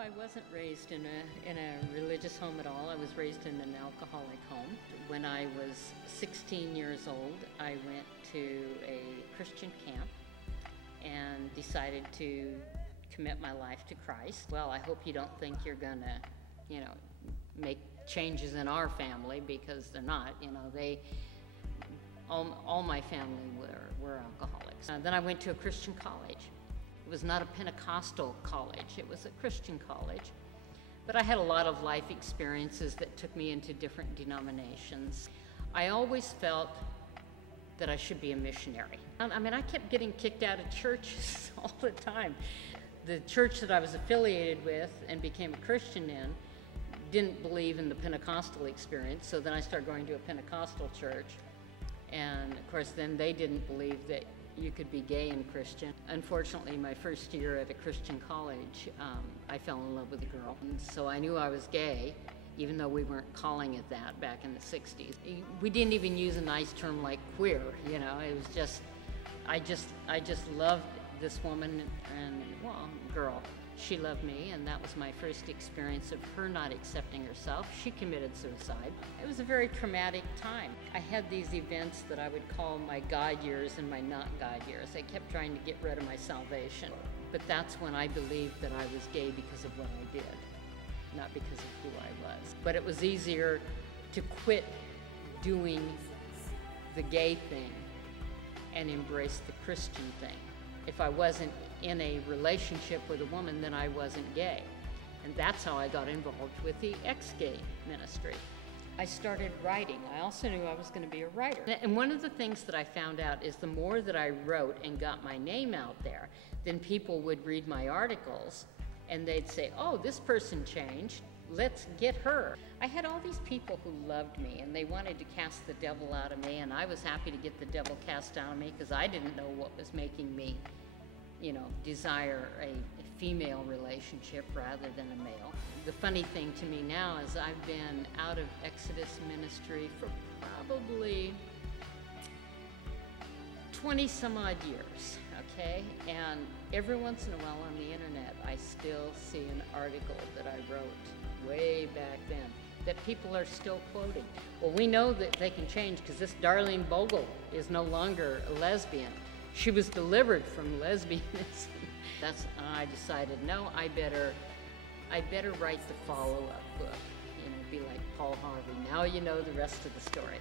I wasn't raised in a religious home at all. I was raised in an alcoholic home. When I was 16 years old, I went to a Christian camp and decided to commit my life to Christ. Well, I hope you don't think you're gonna, make changes in our family, because they're not. All my family were alcoholics. Then I went to a Christian college. It was not a Pentecostal college, it was a Christian college. But I had a lot of life experiences that took me into different denominations. I always felt that I should be a missionary. I kept getting kicked out of churches all the time. The church that I was affiliated with and became a Christian in didn't believe in the Pentecostal experience, so then I started going to a Pentecostal church. And of course, then they didn't believe that you could be gay and Christian. Unfortunately, my first year at a Christian college, I fell in love with a girl. And so I knew I was gay, even though we weren't calling it that back in the 60s. We didn't even use a nice term like queer, it was just, I just loved this woman girl. She loved me, and that was my first experience of her not accepting herself. She committed suicide. It was a very traumatic time. I had these events that I would call my God years and my not God years. I kept trying to get rid of my salvation. But that's when I believed that I was gay because of what I did, not because of who I was. But it was easier to quit doing the gay thing and embrace the Christian thing. If I wasn't in a relationship with a woman, then I wasn't gay. And that's how I got involved with the ex-gay ministry. I started writing. I also knew I was going to be a writer. And one of the things that I found out is the more that I wrote and got my name out there, then people would read my articles and they'd say, oh, this person changed, let's get her. I had all these people who loved me and they wanted to cast the devil out of me, and I was happy to get the devil cast out of me because I didn't know what was making me desire a female relationship rather than a male. The funny thing to me now is I've been out of Exodus ministry for probably 20 some odd years, okay? And every once in a while on the internet, I still see an article that I wrote way back then that people are still quoting. Well, we know that they can change because this Darlene Bogle is no longer a lesbian. She was delivered from lesbianism. I decided, no, I better write the follow-up book, be like Paul Harvey. Now you know the rest of the story.